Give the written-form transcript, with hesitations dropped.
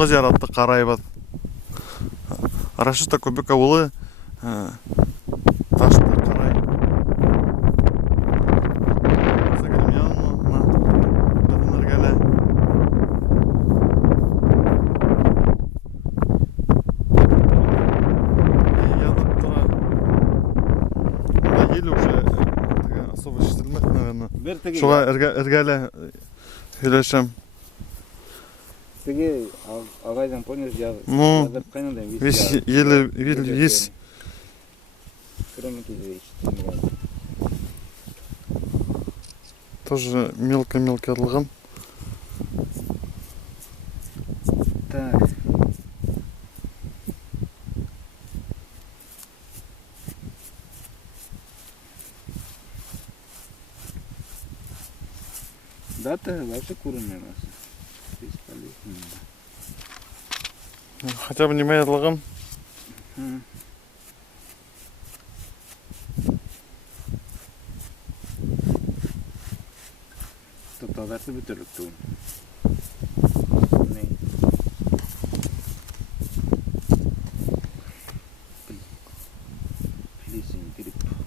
жалғыз яратты қарайбат. Рашидта көбек ауылы ташты қарай. Сәкелем яңы қадыныр кәлі. Ядып тұра. Ел уже особо шетілмек, наверное. Шуға іргәлі үйлешем. Сиги агайдан помнишь, я қайнадан Вис. Тоже мелко-мелко отлыган. Так. Да, ты вообще куриный нас. Хотя бы не моя отлыган. Топталдарды бүтүрүктү.